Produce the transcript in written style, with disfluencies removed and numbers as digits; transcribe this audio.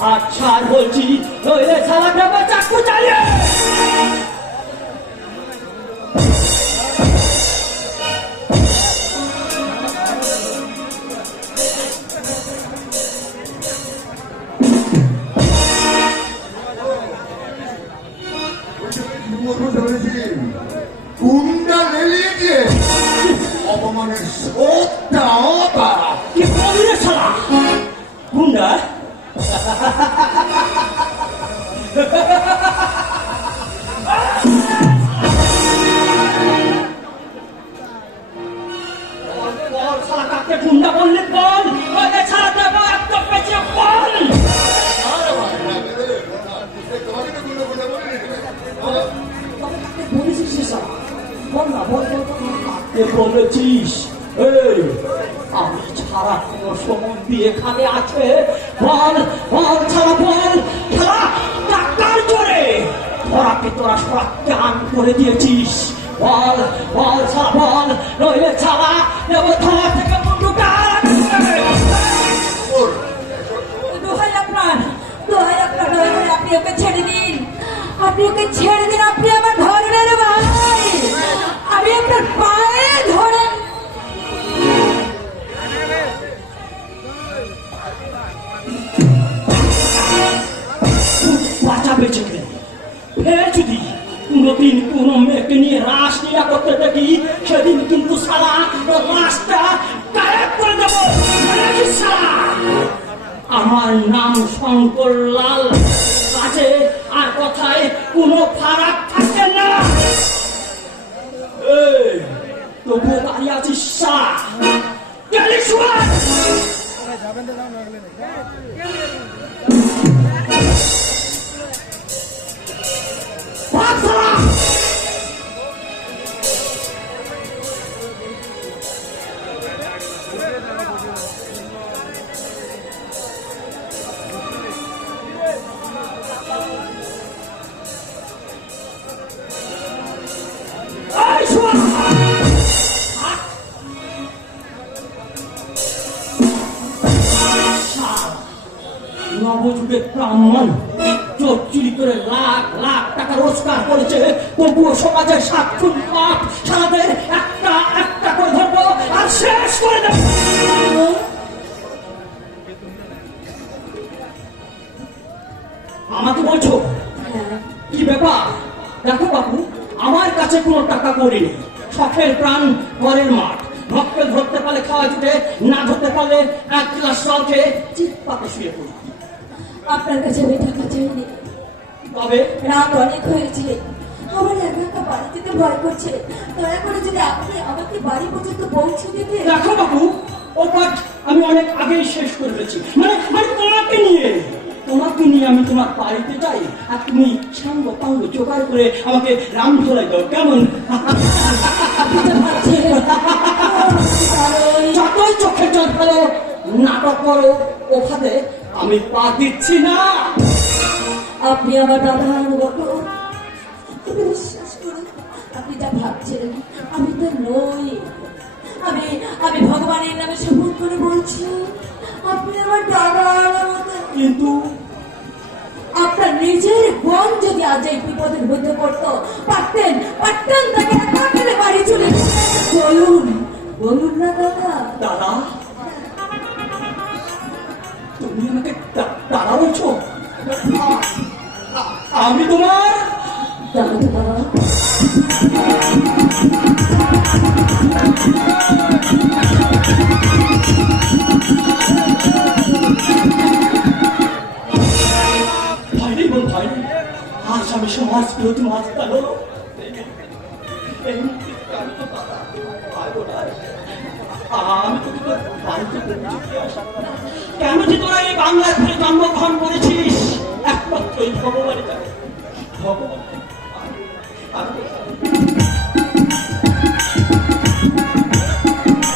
হাত ছাড় বলছি, নইলে ছাড়া ব্যাপার চাকু চালিয়ে। গুন্ডা লেলিয়ে দিয়ে অপমানের সত্যা কি বলি রে শালা গুন্ডা? শালা কাকে গুন্ডা বললে বল, ছাড়া দেবো একদম পেঁচে বল। বলেছিস আমি ছাড়া কোন সম্বন্ধী এখানে আছে? বল বল ছাড়া বল। ডাক্তার জোরে তোরাকে তোরা সরা জ্ঞান করে দিয়েছিস। বল বল ছাড়া বল, নইলে ছাড়া নেব থানা থেকে বন্ধুটা। দোহাই আপনার, দোহাই আপনার, আপনি ওকে ছেড়ে দিন, আপনি ওকে ছেড়ে দিন। আপনি আমার ধরবেন ভাই, আমি আপনার পায়ে ধরেন। বাঁচা বেঁচে গেলে ফের যদি কোনোদিন কোনো মেয়েকে নিয়ে রাস লীলা করতে দেখি, সেদিন কিন্তু সারা রাসটা গায়েব করে দেব। আমার নাম শঙ্কর লাল, কাজে আর কথায় কোনো ফারাক থাকে না। তবুও দাঁড়িয়ে আছিস নবযুগের ব্রাহ্মণ চোর চুরি করে লাখ লাখ টাকা রোজগার করেছে, তবুও সমাজের সাক্ষুন পাপ সারাদের একটা একটা করে ধরবো আর শেষ করে দেব। আমাকে বলছো কি ব্যাপার? দেখো বাবু, আমার কাছে কোনো টাকা করি নেই। শখের প্রাণ ঘরের মাঠ, ভক্তকে ধরতে পারলে খাওয়া জুটে, না ধরতে পারলে এক গ্লাস জল খেয়ে চিৎপাতে শুয়ে পড়ি। আপনার কাছে আমি টাকা চাইনি, তবে রাত অনেক হয়েছে, আমার একা একা বাড়ি যেতে ভয় করছে। দয়া করে যদি আপনি আমাকে বাড়ি পর্যন্ত পৌঁছে দিতে। দেখো বাবু, ও কাজ আমি অনেক আগেই শেষ করে ফেলেছি। মানে মানে তোমাকে নিয়ে আমি তোমার বাড়িতে যাই, আর তুমি সাঙ্গ পাঙ্গ জোগাড় করে আমাকে রাম ধরে দাও, কেমন? যতই চোখে জল ফেলো, নাটক করো, ওখানে আমি পা দিচ্ছি না। আপনি আমার দাদার মতো, বিশ্বাস করুন, আপনি যা ভাবছেন আমি তো নই। আমি আমি ভগবানের নামে শপথ করে বলছি, আপনি আমার দাদার মতো। কিন্তু আপনার নিজের বোন যদি আজ এই বিপদের মধ্যে পড়তো, পারতেন পারতেন তাকে একা করে বাড়ি চলে যেতে। বলুন বলুন না দাদা। দাদা? তুমি আমাকে দাদা বলছো? আমি তোমার দাদা। আজ আমি সমাজ বিরোধী মাস্টার হলো। আমি তোকে বাড়িতে কেন যে তোরা এই বাংলার জন্মগ্রহণ করেছিস, একমাত্র এই ভগবানের